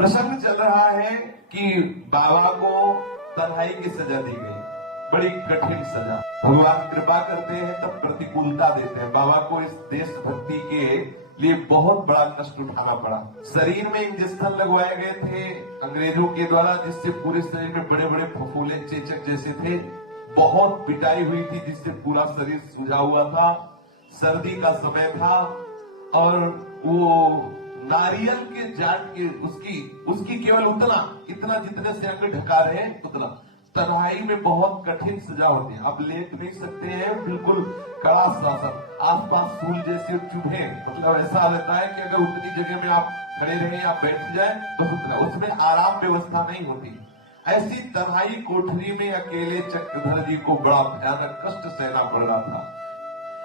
प्रसंग चल रहा है कि बाबा को तन्हाई की सजा दी गई, बड़ी कठिन सजा। भगवान कृपा करते हैं तब प्रतिकूलता देते हैं। बाबा को इस देशभक्ति के लिए बहुत बड़ा कष्ट उठाना पड़ा। शरीर में इंजेक्शन लगवाए गए थे अंग्रेजों के द्वारा, जिससे पूरे शरीर में बड़े बड़े फफूले चेचक जैसे थे। बहुत पिटाई हुई थी जिससे पूरा शरीर सूजा हुआ था। सर्दी का समय था और वो नारियल के जाट के उसकी केवल इतना जितने से अंग ढका रहे उतना। तन्हाई में बहुत कठिन सजा होती है। आप लेट नहीं सकते हैं, बिल्कुल कड़ा शासन, आसपास सूल जैसे चूहे, मतलब ऐसा रहता है कि अगर उतनी जगह में आप खड़े रहे या बैठ जाए तो उतना, उसमें आराम व्यवस्था नहीं होती। ऐसी तन्हाई कोठरी में अकेले चक्रधर जी को बड़ा भयानक कष्ट सहना पड़ रहा था।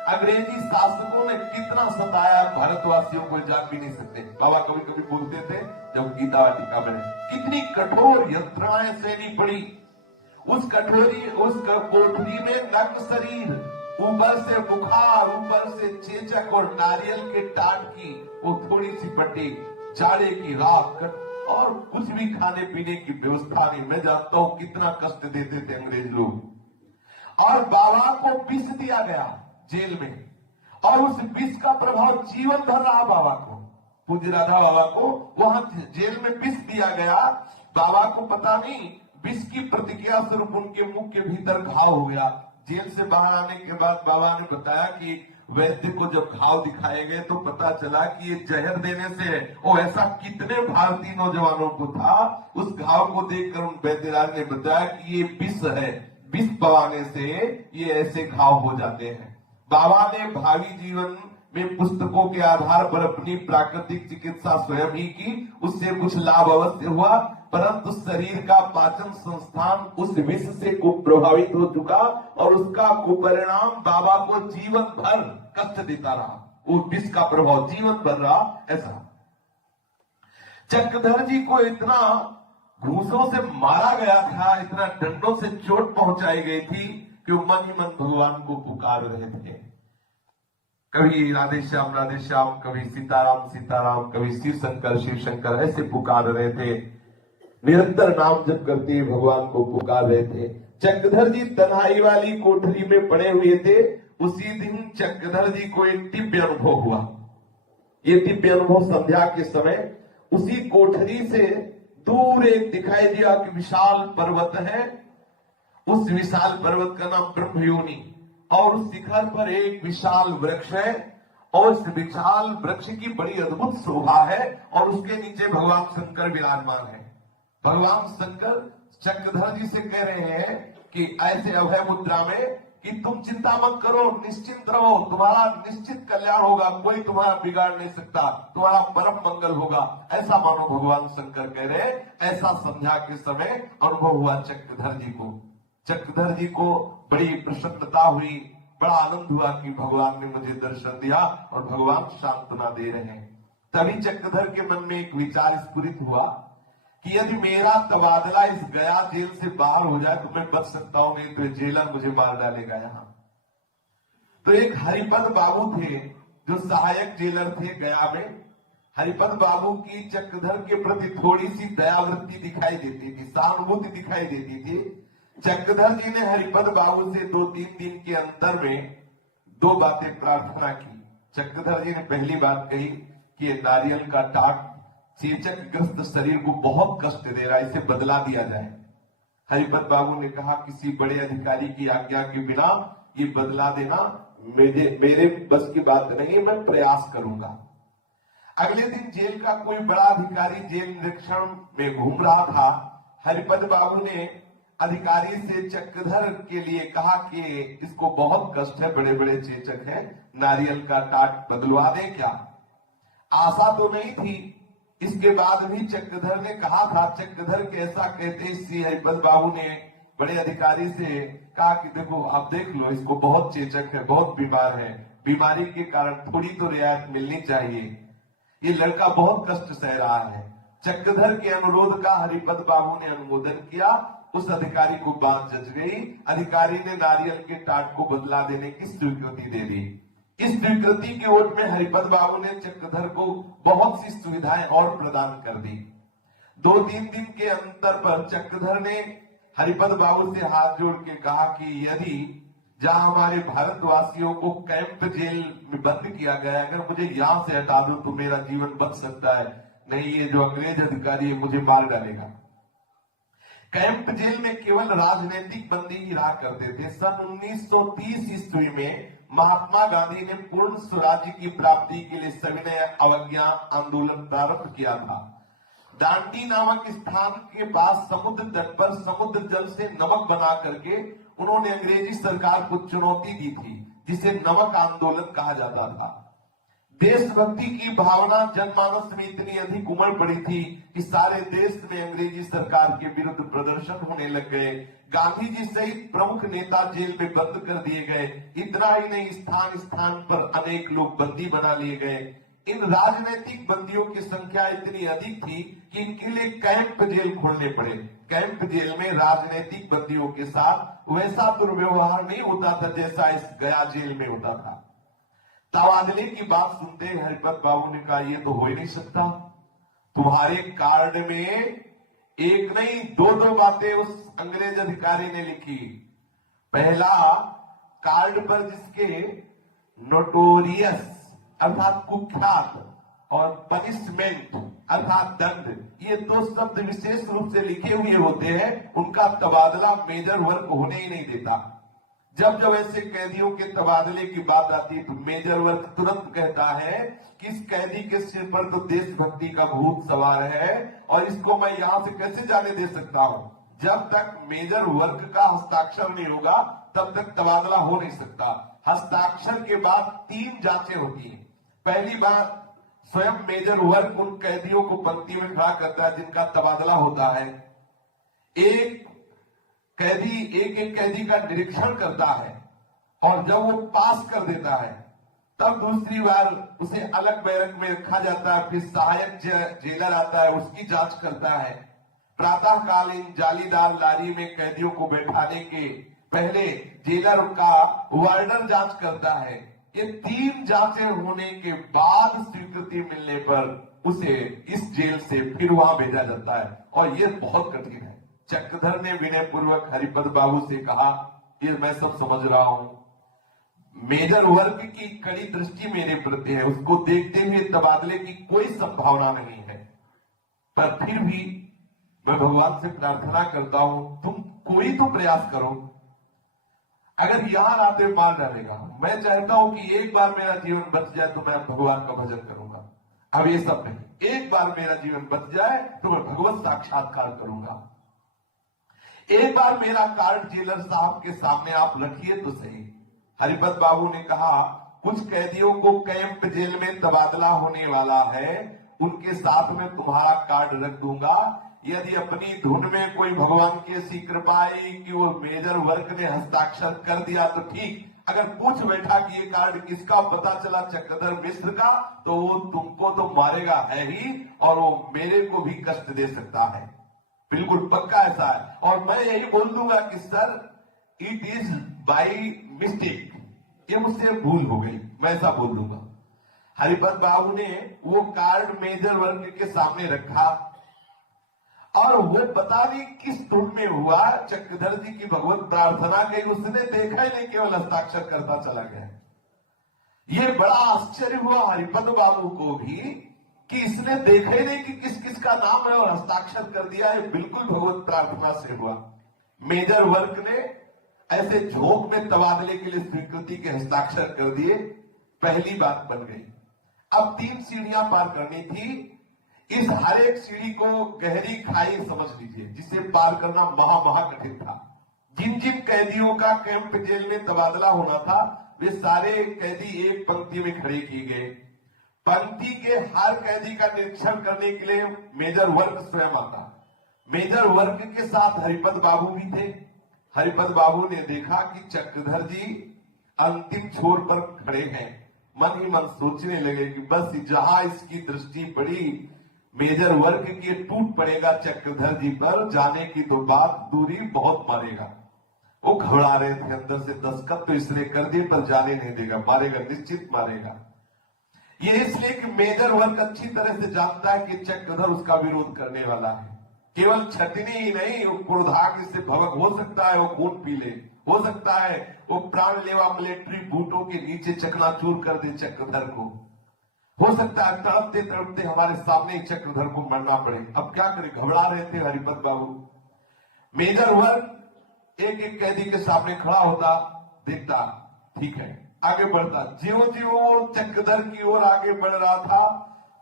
अंग्रेजी शासकों ने कितना सताया, भारतवासियों को जान भी नहीं सकते। बाबा कभी कभी बोलते थे जब गीता वाटिका में, कितनी कठोर यंत्रणाएं सहनी पड़ी। उस कोठरी में नग्न शरीर, ऊपर से बुखार, ऊपर से चेचक और नारियल के टाट की वो थोड़ी सी पट्टी, जाड़े की रात और कुछ भी खाने पीने की व्यवस्था नहीं। मैं जानता हूं कितना कष्ट देते थे अंग्रेज लोग। और बाबा को विष दिया गया जेल में, और उस विष का प्रभाव जीवन भर रहा बाबा को। पूज्य राधा बाबा को वहां जेल में विष दिया गया। बाबा को पता नहीं, विष की प्रतिक्रिया स्वरूप उनके मुंह के भीतर घाव हो गया। जेल से बाहर आने के बाद बाबा ने बताया कि वैद्य को जब घाव दिखाए गए तो पता चला कि ये जहर देने से है। और ऐसा कितने भारतीय नौजवानों को था। उस घाव को देखकर उन वैद्यराज ने बताया कि ये विष है, विष पवाने से ये ऐसे घाव हो जाते हैं। बाबा ने भावी जीवन में पुस्तकों के आधार पर अपनी प्राकृतिक चिकित्सा स्वयं ही की। उससे कुछ लाभ अवश्य हुआ, परंतु शरीर का पाचन संस्थान उस विष से प्रभावित हो चुका और उसका कुपरिणाम बाबा को जीवन भर कष्ट देता रहा। वो विष का प्रभाव जीवन भर रहा। ऐसा चक्रधर जी को इतना घूसों से मारा गया था, इतना डंडों से चोट पहुंचाई गई थी कि वो मन ही मन भगवान को पुकार रहे थे। कभी राधे श्याम, कभी सीताराम सीताराम, कभी शिव शंकर ऐसे पुकार रहे थे। निरंतर नाम जप करते भगवान को पुकार रहे थे। चक्रधर जी तन्हाई वाली कोठरी में पड़े हुए थे। उसी दिन चक्रधर जी को एक दिव्य अनुभव हुआ। ये दिव्य अनुभव संध्या के समय उसी कोठरी से दूर एक दिखाई दिया कि विशाल पर्वत है। उस विशाल पर्वत का नाम ब्रह्मयोनि, और उस शिखर पर एक विशाल वृक्ष है और उस विशाल वृक्ष की बड़ी अद्भुत शोभा है और उसके नीचे भगवान शंकर विराजमान है। भगवान शंकर चक्रधर जी से कह रहे हैं कि ऐसे अभय मुद्रा में कि तुम चिंता मत करो, निश्चिंत रहो, तुम्हारा निश्चित कल्याण होगा, कोई तुम्हारा बिगाड़ नहीं सकता, तुम्हारा परम मंगल होगा। ऐसा मानो भगवान शंकर कह रहे। ऐसा संध्या के समय अनुभव हुआ चक्रधर जी को। चक्रधर जी को बड़ी प्रसन्नता हुई, बड़ा आनंद हुआ कि भगवान ने मुझे दर्शन दिया और भगवान सांत्वना दे रहे हैं। तभी चक्रधर के मन में एक विचार स्फुरित हुआ कि यदि मेरा तबादला इस गया जेल से बाहर हो जाए तो मैं बच सकता हूं, नहीं तो जेलर मुझे मार डालेगा यहां। तो एक हरिपद बाबू थे जो सहायक जेलर थे गया में। हरिपद बाबू की चक्रधर के प्रति थोड़ी सी दयावृत्ति दिखाई देती थी, सहानुभूति दिखाई देती थी। चक्रधर जी ने हरिपद बाबू से 2-3 दिन के अंतर में 2 बातें प्रार्थना की। चक्रधर जी ने पहली बात कही कि नारियल का टाट चेचक ग्रस्त शरीर को बहुत कष्ट दे रहा है, इसे बदला दिया जाए। हरिपद बाबू ने कहा किसी बड़े अधिकारी की आज्ञा के बिना ये बदला देना मेरे बस की बात नहीं, मैं प्रयास करूंगा। अगले दिन जेल का कोई बड़ा अधिकारी जेल निरीक्षण में घूम रहा था। हरिपद बाबू ने अधिकारी से चक्रधर के लिए कहा कि इसको बहुत कष्ट है, बड़े बड़े चेचक हैं, नारियल का टाट बदलवा दे क्या। आशा तो नहीं थी। इसके बाद भी चक्रधर ने कहा था। चक्रधर के ऐसा कहते श्री हरिपद बाबू ने बड़े अधिकारी से कहा कि देखो आप देख लो, इसको बहुत चेचक है, बहुत बीमार है, बीमारी के कारण थोड़ी तो रियायत मिलनी चाहिए, ये लड़का बहुत कष्ट सह रहा है। चक्रधर के अनुरोध का हरिपद बाबू ने अनुमोदन किया। उस अधिकारी को बात जच गई। अधिकारी ने नारियल के टाट को बदला देने की स्वीकृति दे दी। इस स्वीकृति के ओट में हरिपद बाबू ने चक्रधर को बहुत सी सुविधाएं और प्रदान कर दी। 2-3 दिन के अंतर पर चक्रधर ने हरिपद बाबू से हाथ जोड़ के कहा कि यदि जहां हमारे भारतवासियों को कैंप जेल में बंद किया गया है, अगर मुझे यहां से हटा दो तो मेरा जीवन बच सकता है, नहीं ये जो अंग्रेज अधिकारी है मुझे मार डालेगा। कैंप जेल में केवल राजनीतिक बंदी ही रहा करते थे। सन 1930 ईस्वी में महात्मा गांधी ने पूर्ण स्वराज्य की प्राप्ति के लिए सविनय अवज्ञा आंदोलन प्रारंभ किया था। दांडी नामक स्थान के पास समुद्र तट पर समुद्र जल से नमक बना करके उन्होंने अंग्रेजी सरकार को चुनौती दी थी, जिसे नमक आंदोलन कहा जाता था। देशभक्ति की भावना जनमानस में इतनी अधिक उमड़ पड़ी थी कि सारे देश में अंग्रेजी सरकार के विरुद्ध प्रदर्शन होने लग गए। गांधी जी सहित प्रमुख नेता जेल में बंद कर दिए गए। इतना ही नहीं, स्थान स्थान पर अनेक लोग बंदी बना लिए गए। इन राजनीतिक बंदियों की संख्या इतनी अधिक थी कि इनके लिए कैंप जेल खोलने पड़े। कैंप जेल में राजनीतिक बंदियों के साथ वैसा दुर्व्यवहार नहीं होता था जैसा इस गया जेल में होता था। तबादले की बात सुनते हरिपद बाबू ने कहा, यह तो हो ही नहीं सकता। तुम्हारे कार्ड में एक नहीं दो बातें उस अंग्रेज अधिकारी ने लिखी। पहला, कार्ड पर जिसके नोटोरियस अर्थात कुख्यात और पनिशमेंट अर्थात दंड, ये 2 शब्द विशेष रूप से लिखे हुए होते हैं, उनका तबादला मेजर वर्ग होने ही नहीं देता। जब जब ऐसे कैदियों के तबादले की बात आती है तो मेजर वर्ग तुरंत कहता है कि इस कैदी के सिर पर तो देशभक्ति का भूत सवार है और इसको मैं यहां से कैसे जाने दे सकता हूं। जब तक मेजर वर्ग का हस्ताक्षर नहीं होगा तब तक तबादला हो नहीं सकता। हस्ताक्षर के बाद 3 जांचें होती हैं। पहली बात, स्वयं मेजर वर्ग उन कैदियों को पंक्ति में खड़ा करता है जिनका तबादला होता है। एक कैदी का निरीक्षण करता है और जब वो पास कर देता है तब दूसरी बार उसे अलग बैरक में रखा जाता है। फिर सहायक जेलर आता है, उसकी जांच करता है। प्रातःकालीन जालीदार लारी में कैदियों को बैठाने के पहले जेलर का वार्डर जांच करता है। ये 3 जांचें होने के बाद स्वीकृति मिलने पर उसे इस जेल से फिर वहां भेजा जाता है और ये बहुत कठिन है। चक्रधर ने विनय पूर्वक हरिपद बाबू से कहा, ये मैं सब समझ रहा हूं, मेजर वर्ग की कड़ी दृष्टि मेरे प्रति है, उसको देखते हुए तबादले की कोई संभावना नहीं है, पर फिर भी मैं भगवान से प्रार्थना करता हूं तुम कोई तो प्रयास करो। अगर यहां आते मार डालेगा, मैं चाहता हूं कि एक बार मेरा जीवन बच जाए तो मैं भगवान का भजन करूंगा। अब ये सब नहीं, एक बार मेरा जीवन बच जाए तो मैं भगवत साक्षात्कार करूंगा। एक बार मेरा कार्ड जेलर साहब के सामने आप रखिए तो सही। हरिपद बाबू ने कहा, कुछ कैदियों को कैंप जेल में तबादला होने वाला है, उनके साथ में तुम्हारा कार्ड रख दूंगा। यदि अपनी धुन में कोई भगवान की ऐसी कृपा आई कि वो मेजर वर्ग ने हस्ताक्षर कर दिया तो ठीक, अगर पूछ बैठा कि ये कार्ड किसका, पता चला चक्रधर मिश्र का, तो वो तुमको तो मारेगा है ही और वो मेरे को भी कष्ट दे सकता है। बिल्कुल पक्का ऐसा है। और मैं यही बोल दूंगा कि sir it is by mistake, ये मुझसे भूल हो गई, मैं ऐसा बोल दूंगा। हरिपद बाबू ने वो कार्ड मेजर वर्ग के सामने रखा और वो पता नहीं किस धुन में हुआ, चक्रधर जी की भगवत प्रार्थना के उसने देखा ही नहीं, केवल हस्ताक्षर करता चला गया। ये बड़ा आश्चर्य हुआ हरिपद बाबू को भी कि इसने देखा ही नहीं कि किस किस का नाम है और हस्ताक्षर कर दिया है। बिल्कुल भगवत प्रार्थना से हुआ। मेजर वर्ग ने ऐसे झोंक में तबादले के लिए स्वीकृति के हस्ताक्षर कर दिए। पहली बात बन गई। अब 3 सीढ़ियां पार करनी थी। इस हर एक सीढ़ी को गहरी खाई समझ लीजिए, जिसे पार करना महा कठिन था। जिन जिन कैदियों का कैंप जेल में तबादला होना था वे सारे कैदी एक पंक्ति में खड़े किए गए। पंक्ति के हर कैदी का निरीक्षण करने के लिए मेजर वर्ग स्वयं आता। मेजर वर्ग के साथ हरिपद बाबू भी थे। हरिपद बाबू ने देखा कि चक्रधर जी अंतिम छोर पर खड़े हैं। मन ही मन सोचने लगे कि बस जहां इसकी दृष्टि पड़ी मेजर वर्ग की टूट पड़ेगा चक्रधर जी पर, जाने की तो बात दूरी बहुत मारेगा। वो घबरा रहे थे अंदर से, दस्तखत तो इसने कर दिए पर जाने नहीं देगा, मारेगा, निश्चित मारेगा। ये इसलिए कि मेजर वर्ग अच्छी तरह से जानता है कि चक्रधर उसका विरोध करने वाला है। केवल छटनी ही नहीं, वो क्रोधाग्नि से भवक हो सकता है, वो खून पी ले, हो सकता है वो प्राणलेवा मिलिट्री बूटों के नीचे चकनाचूर कर दे चक्रधर को, हो सकता है तड़पते तड़पते हमारे सामने ही चक्रधर को मरना पड़े। अब क्या करें, घबरा रहे थे हरिपत बाबू। मेजर वर्ग एक एक कैदी के सामने खड़ा होता, देखता, ठीक है, आगे बढ़ता। ज्यों ज्यों वो चक्रधर की ओर आगे बढ़ रहा था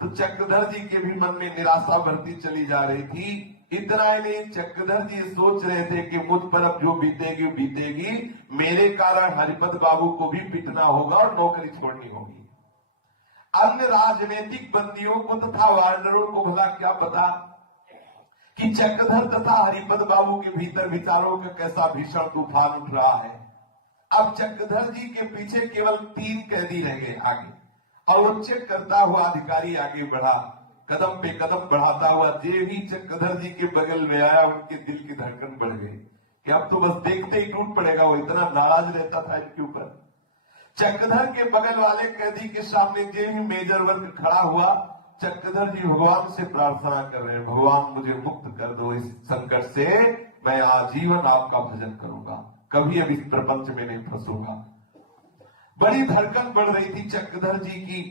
तो चक्रधर जी के भी मन में निराशा बढ़ती चली जा रही थी। इतना ही नहीं, चक्रधर जी सोच रहे थे कि मुझ पर अब जो बीतेगी बीतेगी, मेरे कारण हरिपत बाबू को भी पिटना होगा और नौकरी छोड़नी होगी। अन्य राजनीतिक बंदियों को तथा वार्डरों को भला क्या पता कि चक्रधर तथा हरिपत बाबू के भीतर विचारों का कैसा भीषण तूफान उठ रहा है। अब चक्रधर जी के पीछे केवल 3 कैदी रह गए आगे, और वो चेक करता हुआ अधिकारी आगे बढ़ा, कदम पे कदम बढ़ाता हुआ। जे भी चक्रधर जी के बगल में आया, उनके दिल की धड़कन बढ़ गई कि अब तो बस देखते ही टूट पड़ेगा। वो इतना नाराज रहता था इनके ऊपर। चक्रधर के बगल वाले कैदी के सामने जे भी मेजर वर्ग खड़ा हुआ, चक्रधर जी भगवान से प्रार्थना कर रहे हैं, भगवान मुझे मुक्त कर दो इस संकट से, मैं आजीवन आपका भजन करूंगा, कभी अब इस प्रपंच में नहीं फंसूंगा। बड़ी धड़कन बढ़ रही थी चक्रधर जी की।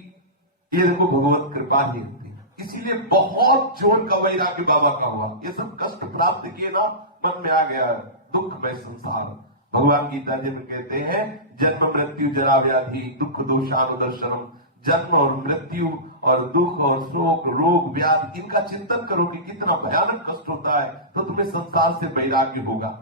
ये देखो भगवत कृपा ही होती, इसीलिए बहुत जोर का वैराग्य बाबा का हुआ। ये सब कष्ट प्राप्त किए ना, मन में आ गया दुख में संसार। भगवान गीता जी में कहते हैं, जन्म मृत्यु जरा व्याधि दुख दोषानुदर्शनम, जन्म और मृत्यु और दुख और शोक रोग व्याधि, इनका चिंतन करो कि कितना भयानक कष्ट होता है, तो तुम्हें संसार से वैराग्य होगा।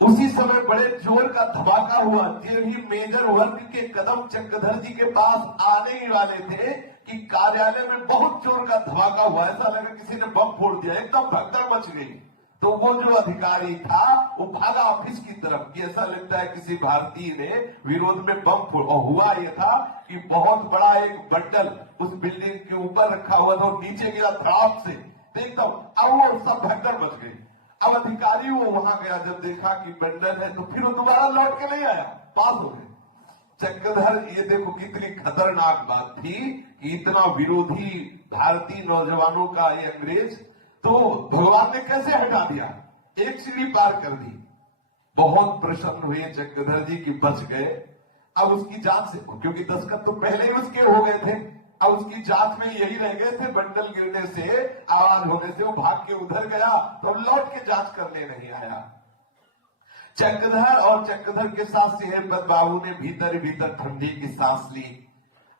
उसी समय बड़े जोर का धमाका हुआ। ये भी मेजर वर्ग के कदम चक्रधर जी के पास आने ही वाले थे कि कार्यालय में बहुत जोर का धमाका हुआ। ऐसा लगा किसी ने बम फोड़ दिया, एकदम भगदड़ मच गई। तो वो जो अधिकारी था वो भागा ऑफिस की तरफ कि ऐसा लगता है किसी भारतीय ने विरोध में बम फोड़। और हुआ ये था कि बहुत बड़ा एक बंडल उस बिल्डिंग के ऊपर रखा हुआ था, नीचे गिरा धड़ाम से, एकदम। अब वो सब भगदड़ मच गई। अब अधिकारी वो वहां गया, जब देखा कि बंडल है तो फिर वो दोबारा लौट के नहीं आया, पास हो गए। चक्रधर, ये देखो कितनी खतरनाक बात थी कि इतना विरोधी भारतीय नौजवानों का ये अंग्रेज, तो भगवान ने कैसे हटा दिया, एक सीढ़ी पार कर दी। बहुत प्रसन्न हुए चक्रधर जी की बच गए। अब उसकी जांच से, क्योंकि दस्तखत तो पहले ही उसके हो गए थे, अब उसकी जांच में यही रह गए थे, बंडल गिरने से, आवाज होने से वो भाग के उधर गया, तो लौट के जांच करने नहीं आया। चक्रधर और चक्रधर के साथ हरिपत बाबू ने भीतर भीतर ठंडी की सांस ली।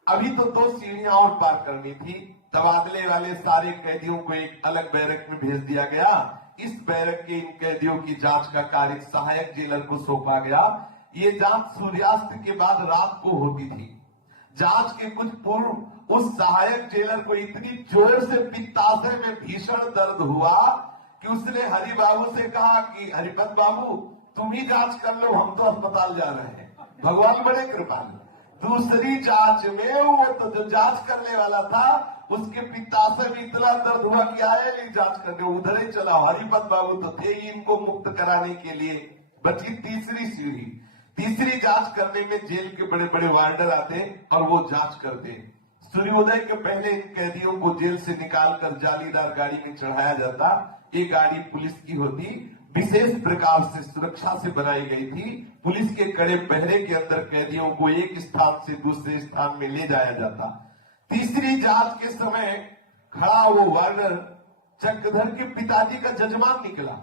अभी तो 2 सीढ़ियां और पार करनी थी। तबादले वाले सारे कैदियों को एक अलग बैरक में भेज दिया गया। इस बैरक के इन कैदियों की जांच का कार्य सहायक जेलर को सौंपा गया। ये जांच सूर्यास्त के बाद रात को होती थी। जांच के कुछ पूर्व उस सहायक जेलर को इतनी जोर से पित्ताशय में भीषण दर्द हुआ कि उसने हरि बाबू से कहा कि हरिपत बाबू तुम ही जांच कर लो, हम तो अस्पताल जा रहे हैं। भगवान बड़े कृपालु। दूसरी जांच में वो तो जो जांच करने वाला था उसके पित्ताशय में इतना दर्द हुआ कि आया नहीं जांच करने, उधर ही चला। हरिपत बाबू तो थे ही इनको मुक्त कराने के लिए। बची तीसरी सीढ़ी। तीसरी जांच करने में जेल के बड़े बड़े वार्डर आते और वो जांच करते। सूर्योदय के पहले इन कैदियों को जेल से निकालकर जालीदार गाड़ी में चढ़ाया जाता। ये गाड़ी पुलिस की होती, विशेष प्रकार से सुरक्षा से बनाई गई थी। पुलिस के कड़े पहरे के अंदर कैदियों को एक स्थान से दूसरे स्थान में ले जाया जाता। तीसरी जांच के समय खड़ा वो वार्डर चक्रधर के पिताजी का जजमान निकला।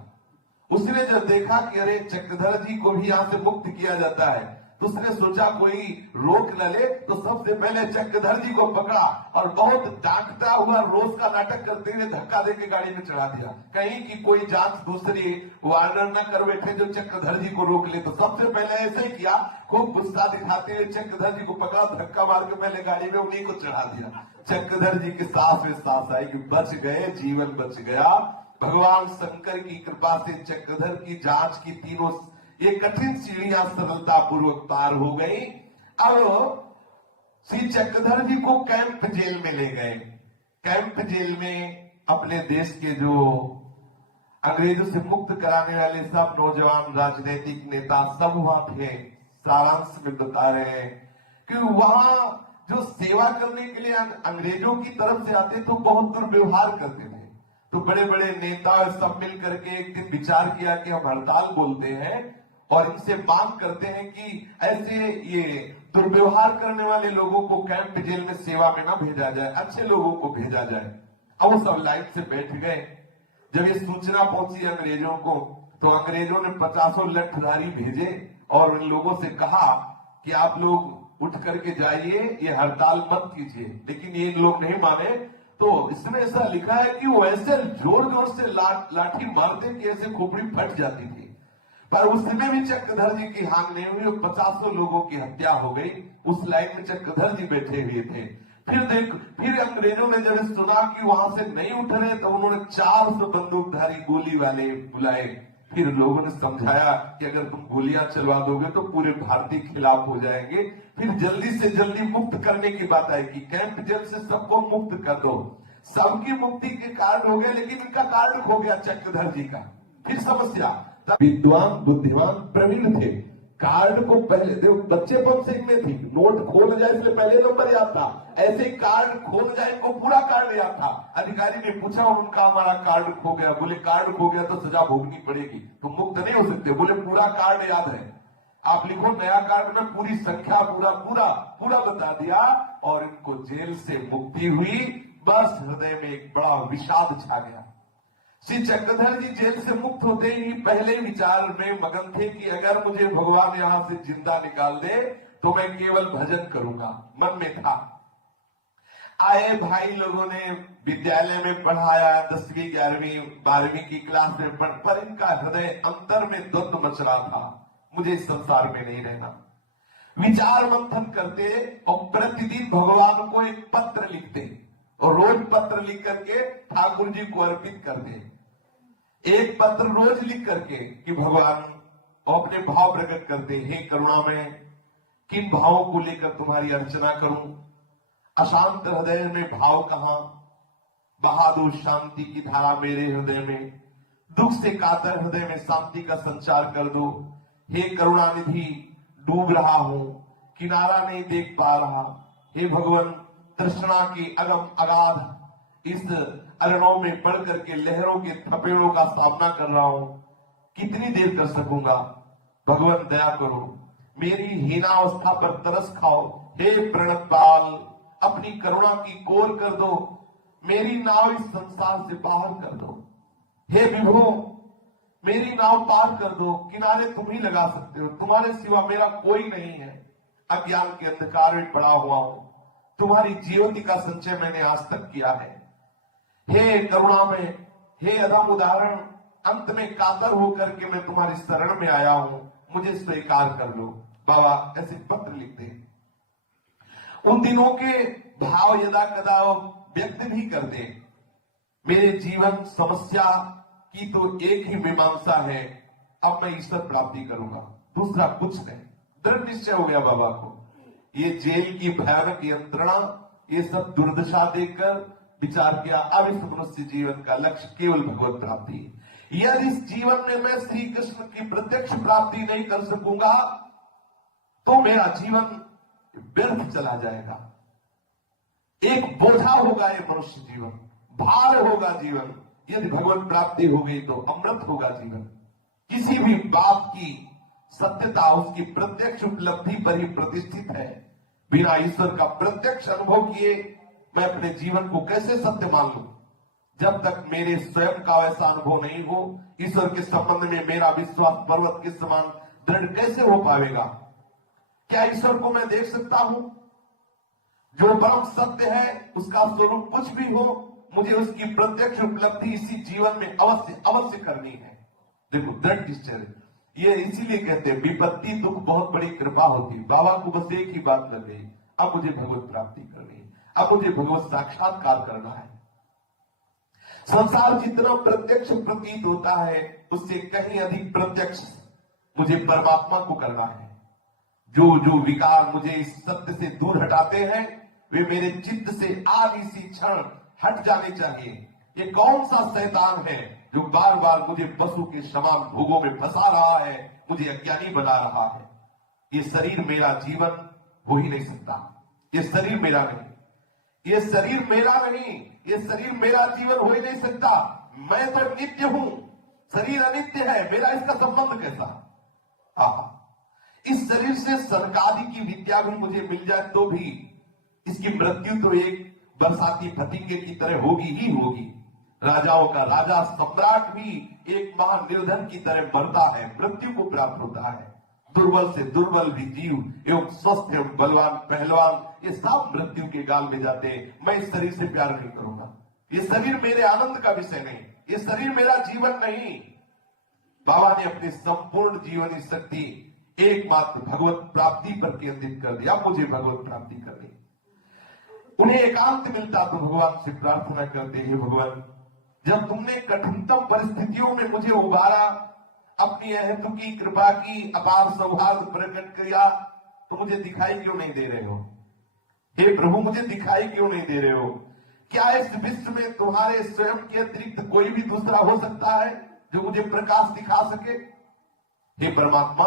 उसने जब देखा कि अरे चक्रधर जी को भी यहां से मुक्त किया जाता है, तो उसने सोचा कोई रोक न ले, तो सबसे पहले चक्रधर जी को पकड़ा और बहुत डांटता हुआ रोज का नाटक करते हुए धक्का देके गाड़ी में चढ़ा दिया, कहीं कि कोई जांच दूसरी वार्डर न कर बैठे जो चक्रधर जी को रोक ले। तो सबसे पहले ऐसे ही किया, खूब गुस्सा दिखाते हुए चक्रधर जी को पकड़ा, धक्का मार के पहले गाड़ी में उन्हीं को चढ़ा दिया। चक्रधर जी की सांस में सांस आई कि बच गए, जीवन बच गया। भगवान शंकर की कृपा से चक्रधर की जांच की तीनों ये कठिन सीढ़ियां सरलता पूर्वक पार हो गई। अब श्री चक्रधर जी को कैंप जेल में ले गए। कैंप जेल में अपने देश के जो अंग्रेजों से मुक्त कराने वाले सब नौजवान राजनीतिक नेता सब वहां थे। सारांश में बता रहे हैं कि वहां जो सेवा करने के लिए अंग्रेजों की तरफ से आते तो बहुत दुर्व्यवहार करते थे। तो बड़े बड़े नेता सब मिल करके एक दिन विचार किया कि हम हड़ताल बोलते हैं और इनसे मांग करते हैं कि ऐसे ये दुर्व्यवहार करने वाले लोगों को कैंप जेल में सेवा में ना भेजा जाए, अच्छे लोगों को भेजा जाए। अब वो सब लाइन से बैठ गए। जब ये सूचना पहुंची अंग्रेजों को तो अंग्रेजों ने 50 लठधारी भेजे और उन लोगों से कहा कि आप लोग उठ करके जाइए, ये हड़ताल मत कीजिए। लेकिन ये लोग नहीं माने। तो इसमें ऐसा लिखा है कि वो ऐसे जोर जोर से लाठी मारते कि ऐसे खोपड़ी फट जाती थी। पर उसमें भी चक्रधर जी की हानि नहीं हुई और 50 लोगों की हत्या हो गई। उस लाइन में चक्रधर जी बैठे हुए थे। फिर अंग्रेजों ने जब सुना कि वहां से नहीं उठ रहे तो उन्होंने 400 बंदूकधारी गोली वाले बुलाए। फिर लोगों ने समझाया कि अगर तुम गोलियां चलवा दोगे तो पूरे भारतीय खिलाफ हो जाएंगे। फिर जल्दी से जल्दी मुक्त करने की बात आई कि कैंप जेल से सबको मुक्त कर दो। सबकी मुक्ति के कार्ड हो गए, लेकिन इनका कार्ड खो गया चक्रधर जी का। फिर समस्या। विद्वान बुद्धिमान प्रवीण थे। कार्ड को पहले देखो, बच्चे पंसिंग में थी, नोट खोल जाए इसलिए पहले नंबर याद था, ऐसे कार्ड खोल जाए इनको पूरा कार्ड याद था। अधिकारी ने पूछा उनका हमारा कार्ड खो गया। बोले कार्ड खो गया तो सजा भोगनी पड़ेगी, तो मुक्त नहीं हो सकते। बोले पूरा कार्ड याद है, आप लिखो नया कार्ड में पूरी संख्या पूरा पूरा पूरा बता दिया और इनको जेल से मुक्ति हुई। बस हृदय में एक बड़ा विषाद छा गया। श्री चक्रधर जी जेल से मुक्त होते ही पहले विचार में मगन थे कि अगर मुझे भगवान यहां से जिंदा निकाल दे तो मैं केवल भजन करूंगा, मन में था। आए भाई लोगों ने विद्यालय में पढ़ाया, 10वीं 11वीं 12वीं की क्लास में पढ़, पर इनका हृदय अंतर में द्वंद्व मच रहा था, मुझे इस संसार में नहीं रहना। विचार मंथन करते और प्रतिदिन भगवान को एक पत्र लिखते और रोज पत्र लिख करके ठाकुर जी को अर्पित कर दे। एक पत्र रोज लिख करके कि भगवान, अपने भाव प्रकट करते, हे करुणा में किन भावों को लेकर तुम्हारी अर्चना करूं, अशांत हृदय में भाव कहां, बहा दो शांति की धारा मेरे हृदय में, दुख से कातर हृदय में शांति का संचार कर दो। हे करुणा निधि, डूब रहा हूं, किनारा नहीं देख पा रहा। हे भगवान, तृष्णा की अगम अगाध इस अरणों में पड़ करके लहरों के थपेड़ों का सामना कर रहा हूं, कितनी देर कर सकूंगा। भगवान दया करो, मेरी हीनावस्था पर तरस खाओ। हे प्रणत बाल, अपनी करुणा की कोर कर दो, मेरी नाव इस संसार से बाहर कर दो। हे विभो, मेरी नाव पार कर दो, किनारे तुम ही लगा सकते हो, तुम्हारे सिवा मेरा कोई नहीं है। अज्ञान के अंधकार में पड़ा हुआ हूं, तुम्हारी ज्योति का संचय मैंने आज तक किया है। हे करुणा में, हे अदम उदाहरण, अंत में कातर होकर के मैं तुम्हारी शरण में आया हूं, मुझे स्वीकार कर लो। बाबा ऐसे पत्र लिखते। उन दिनों के भाव यदा कदा व्यक्त भी करते। मेरे जीवन समस्या की तो एक ही मीमांसा है, अब मैं ईश्वर प्राप्ति करूंगा, दूसरा कुछ नहीं। दृढ़ निश्चय हो गया बाबा को। ये जेल की भयानक यंत्रणा, ये सब दुर्दशा देखकर विचार किया, अब इस मनुष्य जीवन का लक्ष्य केवल भगवत प्राप्ति। यदि इस जीवन में मैं श्री कृष्ण की प्रत्यक्ष प्राप्ति नहीं कर सकूंगा तो मेरा जीवन व्यर्थ चला जाएगा, एक बोझा होगा ये मनुष्य जीवन, भार होगा जीवन। यदि भगवत प्राप्ति हो गई तो अमृत होगा जीवन। किसी भी बात की सत्यता उसकी प्रत्यक्ष उपलब्धि पर ही प्रतिष्ठित है। बिना ईश्वर का प्रत्यक्ष अनुभव किए मैं अपने जीवन को कैसे सत्य मान लूं? जब तक मेरे स्वयं का ऐसा अनुभव नहीं हो, ईश्वर के संबंध में मेरा विश्वास पर्वत के समान दृढ़ कैसे हो पाएगा? क्या ईश्वर को मैं देख सकता हूं? जो परम सत्य है उसका स्वरूप कुछ भी हो, मुझे उसकी प्रत्यक्ष उपलब्धि इसी जीवन में अवश्य अवश्य करनी है। देखो दृढ़ निश्चय, ये इसीलिए कहते हैं विपत्ति दुख बहुत बड़ी कृपा होती है। बाबा को बस एक ही बात लग गई, अब मुझे भगवत प्राप्ति करनी है, अब मुझे भगवत साक्षात्कार करना है। संसार जितना प्रत्यक्ष प्रतीत होता है उससे कहीं अधिक प्रत्यक्ष मुझे परमात्मा को करना है। जो जो विकार मुझे इस सत्य से दूर हटाते हैं वे मेरे चित्त से आज इसी क्षण हट जाने चाहिए। ये कौन सा शैतान है जो बार बार मुझे पशु के समान भोगों में फंसा रहा है, मुझे अज्ञानी बना रहा है? ये शरीर मेरा जीवन हो ही नहीं सकता। ये शरीर मेरा नहीं, ये शरीर मेरा नहीं, ये शरीर मेरा जीवन हो ही नहीं सकता। मैं तो नित्य हूं, शरीर अनित्य है, मेरा इसका संबंध कैसा? इस शरीर से स्वर्गादि की विद्या भी मुझे मिल जाए तो भी इसकी मृत्यु तो एक बरसाती फतिंगे की तरह होगी ही होगी। राजाओं का राजा सम्राट भी एक महानिर्धन की तरह मरता है, मृत्यु को प्राप्त होता है। दुर्बल से दुर्बल भी जीव एवं स्वस्थ एवं बलवान पहलवान ये सब मृत्यु के गाल में जाते हैं। मैं इस शरीर से प्यार नहीं करूंगा, ये शरीर मेरे आनंद का विषय नहीं, ये शरीर मेरा जीवन नहीं। बाबा ने अपनी संपूर्ण जीवनी शक्ति एकमात्र भगवत प्राप्ति पर केंद्रित कर दिया। मुझे भगवत प्राप्ति करनी, उन्हें एकांत मिलता तो भगवान से प्रार्थना करते हैं, भगवान जब तुमने कठिनतम परिस्थितियों में मुझे उबारा, अपनी अहेतु की कृपा की अपार सौहार्द प्रकट किया, तो मुझे दिखाई क्यों नहीं दे रहे हो? हे प्रभु, मुझे दिखाई क्यों नहीं दे रहे हो? क्या इस विश्व में तुम्हारे स्वयं के अतिरिक्त कोई भी दूसरा हो सकता है जो मुझे प्रकाश दिखा सके? हे परमात्मा,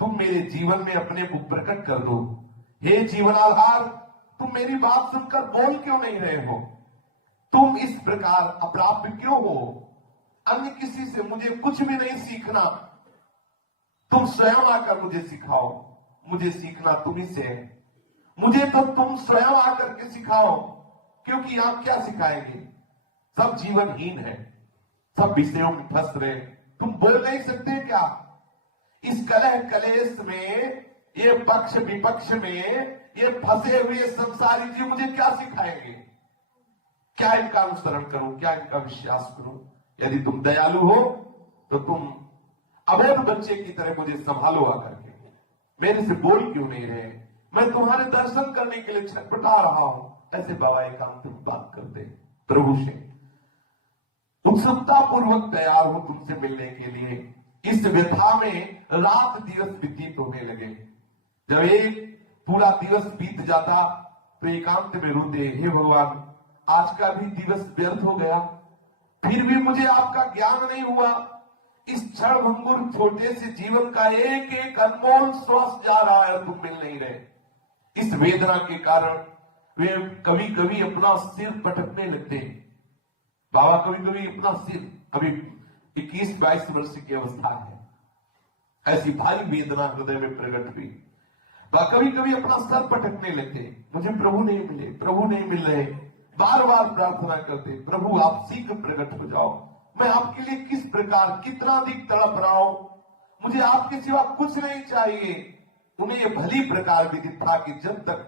तुम मेरे जीवन में अपने को प्रकट कर दो। हे जीवनाधार, तुम मेरी बात सुनकर बोल क्यों नहीं रहे हो? तुम इस प्रकार अप्राप्य क्यों हो? अन्य किसी से मुझे कुछ भी नहीं सीखना, तुम स्वयं आकर मुझे सिखाओ। मुझे सीखना तुम्ही से है, मुझे तो तुम स्वयं आकर के सिखाओ, क्योंकि आप क्या सिखाएंगे? सब जीवनहीन है, सब विषयों में फंस रहे, तुम बोल नहीं सकते क्या? इस कलह कलेश में, ये पक्ष विपक्ष में ये फंसे हुए संसारी जीव मुझे क्या सिखाएंगे? क्या इनका अनुसरण करूं, क्या इनका विश्वास करूं? यदि तुम दयालु हो तो तुम अबोध बच्चे की तरह मुझे संभालो आकर के। मेरे से बोल क्यों नहीं रहे? मैं तुम्हारे दर्शन करने के लिए छटपटा रहा हूं। ऐसे बाबा एकांत में बात करते प्रभु से, उत्सुकता पूर्वक तैयार हो तुमसे मिलने के लिए। इस व्यथा में रात दिवस व्यतीत होने लगे। जब एक पूरा दिवस बीत जाता तो एकांत में रोते, हे भगवान, आज का भी दिवस व्यर्थ हो गया, फिर भी मुझे आपका ज्ञान नहीं हुआ। इस क्षण भंगुर छोटे से जीवन का एक एक अनमोल श्वास जा रहा है, तुम मिल नहीं रहे। इस वेदना के कारण वे कभी कभी अपना सिर पटकने लगते हैं। बाबा कभी कभी अपना सिर, अभी 21-22 वर्ष की अवस्था है, ऐसी भारी वेदना हृदय में प्रकट हुई। कभी कभी अपना सर पटकने लगते, मुझे प्रभु नहीं मिले, प्रभु नहीं मिल रहे। बार बार प्रार्थना करते, प्रभु आप शीघ्र प्रकट हो जाओ, मैं आपके लिए किस प्रकार कितना अधिक तड़प रहा हूं, मुझे आपके सिवा कुछ नहीं चाहिए। उन्हें यह भली प्रकार विदित था कि जब तक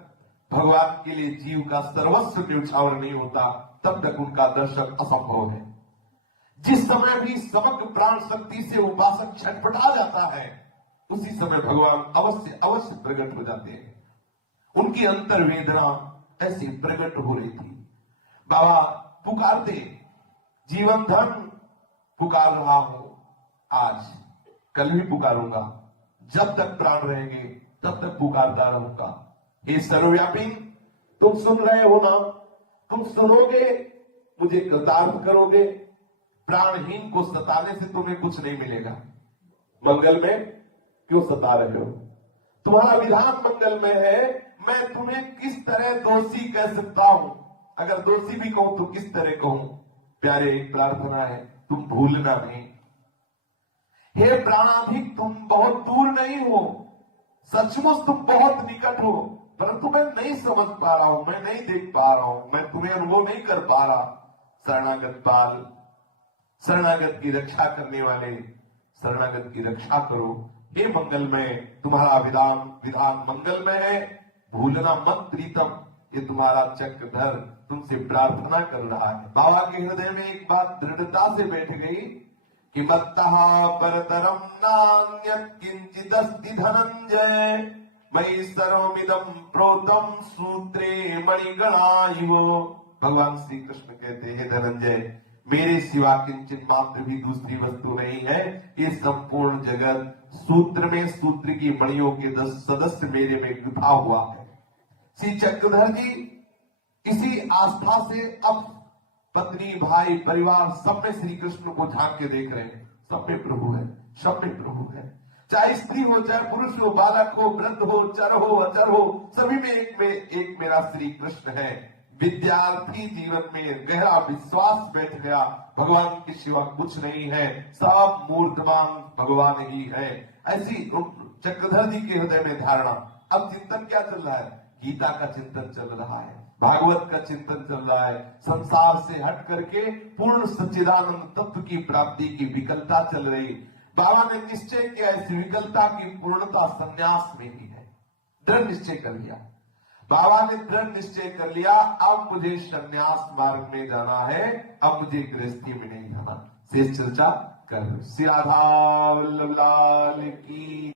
भगवान के लिए जीव का सर्वस्व न्यौछावर नहीं होता तब तक उनका दर्शन असंभव है। जिस समय भी समग्र प्राण शक्ति से उपासक छटपटा जाता है, उसी समय भगवान अवश्य अवश्य प्रकट हो जाते हैं। उनकी अंतर वेदना ऐसी प्रकट हो रही थी। बाबा पुकारते, जीवन धन पुकार रहा हूं, आज कल भी पुकारूंगा, जब तक प्राण रहेंगे तब तक पुकारता रहूंगा। हे सर्वव्यापी, तुम सुन रहे हो ना? तुम सुनोगे, मुझे कृतार्थ करोगे। प्राणहीन को सताने से तुम्हें कुछ नहीं मिलेगा। मंगल में क्यों सता रहे हो? तुम्हारा विधान मंगल में है, मैं तुम्हें किस तरह दोषी कह सकता हूं? अगर दोषी भी कहूं तो किस तरह कहूं? प्यारे, एक प्रार्थना है, तुम भूलना नहीं। हे प्राणाधिक, तुम बहुत दूर नहीं हो, सचमुच तुम बहुत निकट हो, परंतु मैं नहीं समझ पा रहा हूं, मैं नहीं देख पा रहा हूं, मैं तुम्हें अनुभव नहीं कर पा रहा। शरणागत पाल, शरणागत की रक्षा करने वाले, शरणागत की रक्षा करो। हे मंगलमय, तुम्हारा विधान मंगलमय है, भूलना मत प्रीतम। ये तुम्हारा चक्रधर तुमसे प्रार्थना कर रहा है। बाबा के हृदय में एक बात दृढ़ता से बैठ गई कि मत्तः परतरम नान्यत् किंचिदस्ति धनंजय, मयि सर्वमिदं प्रोतम सूत्रे मणिगणाइव। भगवान श्री कृष्ण कहते हैं, धनंजय, मेरे सिवा किंचित मात्र भी दूसरी वस्तु नहीं है। ये संपूर्ण जगत सूत्र में सूत्र की मणियों के 10 सदस्य मेरे में गुथा हुआ है। श्री चक्रधर जी इसी आस्था से अब पत्नी, भाई, परिवार सब में श्री कृष्ण को झांक के देख रहे हैं। सब में प्रभु है, सब में प्रभु है। चाहे स्त्री हो, चाहे पुरुष हो, बालक हो, वृद्ध हो, चर हो, अचर हो, सभी में एक मेरा श्री कृष्ण है। विद्यार्थी जीवन में गहरा विश्वास बैठ गया, भगवान के सिवा कुछ नहीं है, सब मूर्तमान भगवान ही है। ऐसी चक्रधर जी के हृदय में धारणा। अब चिंतन क्या चल रहा है? गीता का चिंतन चल रहा है, भागवत का चिंतन चल रहा है। संसार से हट करके पूर्ण सच्चिदानंद तत्व की प्राप्ति की विकलता चल रही। बाबा ने निश्चय किया, इस विकलता की पूर्णता संन्यास में ही है। दृढ़ निश्चय कर लिया बाबा ने, दृढ़ निश्चय कर लिया, अब मुझे संन्यास मार्ग में जाना है, अब मुझे गृहस्थी में नहीं जाना। शेष चर्चा कर। श्री राधा वल्लभ लाल की